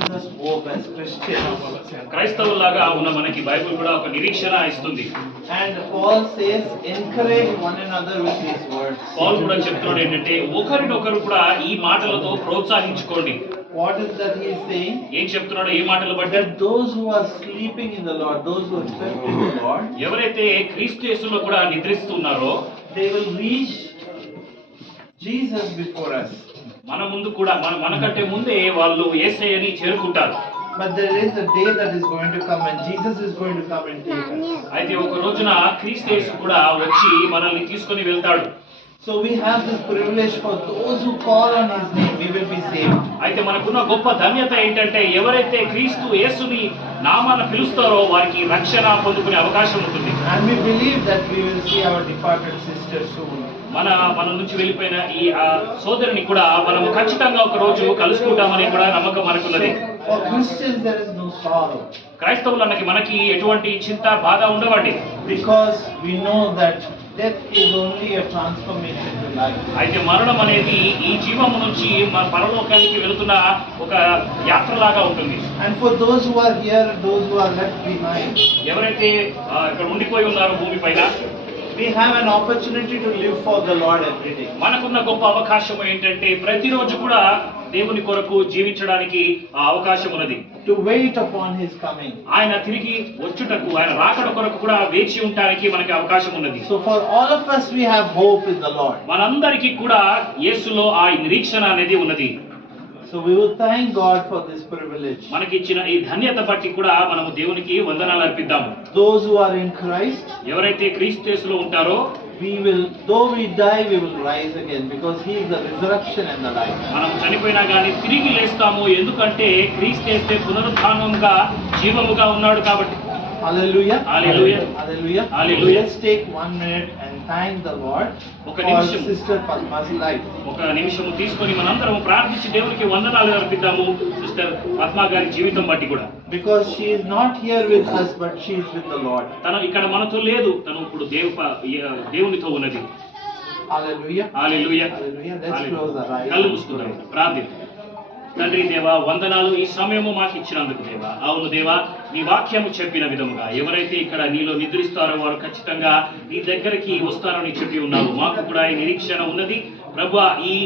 us hope as Christians. క్రైస్తవులాగా ఉన్న మనకి Bible కూడా ఒక నిరీక్షణ ఇస్తుంది. And Paul says, encourage one another with these words. పౌలు కూడా చెప్తున్నాడు ఏంటంటే ఒకరినొకరు కూడా ఈ మాటలతో ప్రోత్సహించుకోండి. What is that he is saying? ఏం చెప్తున్నాడో ఈ మాటలు బట్టి That those who are sleeping in the Lord, those who are slept in the Lord, ఎవరైతే క్రీస్తు యేసులో కూడా నిద్రిస్తున్నారో they will reach Jesus before us. మన ముందు కూడా మనకంటే ముందే వాళ్ళు యేసయ్యని చేరుకుంటారు. But there is a day that is going to come and Jesus is going to come and take us. అయితే ఒక రోజున క్రీస్తు యేసు కూడా వచ్చి మనల్ని తీసుకొని వెళ్తాడు. So we have this privilege for those who call on his name, we will be saved. అయితే మనకున్న గొప్ప ధన్యత ఏంటంటే ఎవరైతే క్రీస్తు యేసుని నామాన పిలుస్తారో వారికి రక్షణ పొందుకునే అవకాశం ఉంటుంది. And we believe that we will see our departed sister soon. మన నుంచి వెళ్ళిపోయిన ఈ సోదరుని కూడా మనము ఖచ్చితంగా ఒక రోజు కలుసుకుంటామని కూడా నమ్మకం మనకున్నది. For Christians there is no sorrow. క్రైస్తవులకి మనకి ఎటువంటి చింత బాధ ఉండవండి. Because we know that death is only a transformation to life. అయితే మరణం అనేది ఈ జీవము నుంచి మన పరలోకానికి వెళుతున్న ఒక యాత్రలాగా ఉంటుంది. And for those who are here, those who are left behind, ఎవరైతే ఇక్కడ ఉండిపోయి ఉన్నారో భూమిపైన we have an opportunity to live for the Lord every day. మనకున్న గొప్ప అవకాశం ఏంటంటే ప్రతిరోజు కూడా దేవుని కొరకు జీవించడానికి అవకాశం ఉన్నది. To wait upon his coming. ఆయన తిరిగి వచ్చుటకు ఆయన రాకడ కొరకు కూడా వేచి ఉండడానికి మనకి అవకాశం ఉన్నది. So for all of us we have hope in the Lord. మనందరికీ కూడా యేసులో ఆ నిరీక్షణ అనేది ఉన్నది. So we will thank God for this privilege. మనకి ఇచ్చిన ఈ ధన్యత బట్టి కూడా మనము దేవునికి వందనాలు అర్పిద్దాము. Those who are in Christ, ఎవరైతే క్రీస్తు యేసులో ఉంటారో we will, though we die, we will rise again because he is the resurrection and the life. మనం చనిపోయినా గానీ తిరిగి లేస్తాము, ఎందుకంటే క్రీస్తు యేసే పునరుత్థానంగా జీవముగా ఉన్నాడు కాబట్టి. Hallelujah. Hallelujah. Hallelujah. Hallelujah. Let's take 1 minute and thank the Lord ఒక for నిమిషం Sister Padma's life. ఒక నిమిషం తీసుకొని మనందరం ప్రార్థించి దేవునికి వందనాలు అర్పిద్దాము సిస్టర్ పద్మా గారి జీవితం బట్టి కూడా. Because she is not here with us, but she is with the Lord. తను ఇక్కడ మనతో లేదు, తను ఇప్పుడు దేవునితో ఉన్నది. Hallelujah. Hallelujah. Hallelujah. Let's close our eyes. కళ్ళు మూసుకుందాం, ప్రార్థిద్దాం. తండ్రి దేవా, వందనాలు ఈ సమయము మాకు ఇచ్చినందుకు దేవా. అవును దేవా, నీ వాక్యము చెప్పిన విధముగా ఎవరైతే ఇక్కడ నీలో నిద్రిస్తారో వారు ఖచ్చితంగా నీ దగ్గరికి వస్తారని చెప్పి ఉన్నావు. మాకు కూడా ఈ నిరీక్షణ ఉన్నది ప్రభువా. ఈ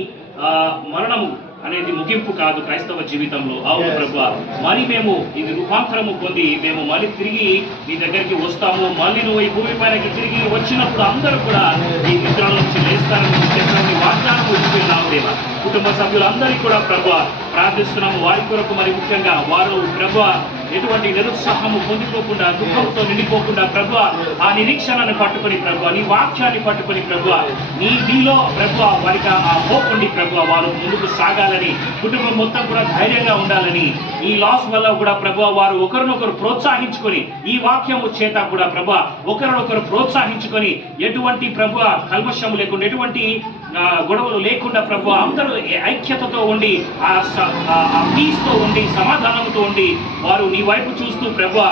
మరణము అనేది ముగింపు కాదు క్రైస్తవ జీవితంలో. అవును ప్రభువా, మరి మేము ఇది రూపాంతరము పొంది మేము మళ్ళీ తిరిగి నీ దగ్గరికి వస్తాము. మళ్ళీ నువ్వు ఈ భూమి పైనకి తిరిగి వచ్చినప్పుడు అందరూ కూడా ఈ నిద్రల నుంచి లేస్తారని చెప్పిన వాగ్దానం ఇస్తున్నావు దేవా. కుటుంబ సభ్యులందరికీ కూడా ప్రభువా ప్రార్థిస్తున్నాము. వారి కొరకు మరి ముఖ్యంగా వారు ప్రభువా ఎటువంటి నిరుత్సాహము పొందిపోకుండా, దుఃఖంతో నిండిపోకుండా ప్రభువా ఆ నిరీక్షణను పట్టుకొని ప్రభువా నీ వాక్యాన్ని పట్టుకొని ప్రభువా నీలో ప్రభువా వారికి ఆ హోప్ ఉండి ప్రభువా వారు ముందుకు సాగాలని, కుటుంబం మొత్తం కూడా ధైర్యంగా ఉండాలని, ఈ లాస్ వల్ల కూడా ప్రభువా వారు ఒకరినొకరు ప్రోత్సహించుకొని ఈ వాక్యము చేత కూడా ప్రభువా ఒకరినొకరు ప్రోత్సహించుకొని ఎటువంటి ప్రభువా కల్మషము లేకుండా, ఎటువంటి గొడవలు లేకుండా ప్రభువా అందరూ ఐక్యతతో ఉండి ఆ పీస్తో ఉండి సమాధానంతో ఉండి వారు నీ వైపు చూస్తూ ప్రభువా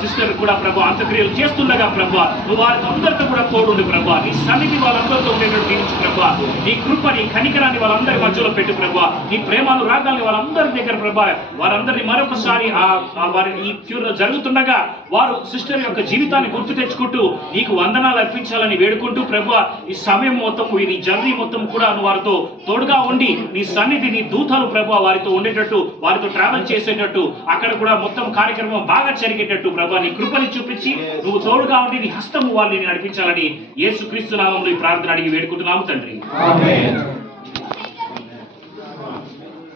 సిస్టర్ కూడా ప్రభు అంత్యక్రియలు చేస్తుండగా ప్రభువా నువ్వు వారితో అందరితో కూడా తోడుండి ప్రభువా. నీ సన్నిధి వాళ్ళందరితో ఉండేటట్టు దీవించు ప్రభువా. నీ కృప, నీ కనికరాన్ని వాళ్ళందరి మధ్యలో పెట్టు ప్రభువా. నీ ప్రేమను రాగాల్ని వాళ్ళందరి దగ్గర ప్రభువా వారందరినీ మరొకసారి వారి ఈ ఫ్యూనరల్ జరుగుతుండగా వారు సిస్టర్ యొక్క జీవితాన్ని గుర్తు తెచ్చుకుంటూ నీకు వందనాలు అర్పించాలని వేడుకుంటూ ప్రభువా ఈ సమయం మొత్తం నీ జర్నీ మొత్తం కూడా నువ్వు వారితో తోడుగా ఉండి నీ సన్నిధి, నీ దూతలు ప్రభువా వారితో ఉండేటట్టు, వారితో ట్రావెల్ చేసేటట్టు, అక్కడ కూడా మొత్తం కార్యక్రమం బాగా జరిగేటట్టు ప్రభువా నీ కృపని చూపించి నువ్వు తోడుగా ఉండి నీ హస్తము వారిని నడిపించాలని యేసుక్రీస్తు నామములో ఈ ప్రార్థన అడిగి వేడుకుంటున్నాము తండ్రి. ఆమేన్.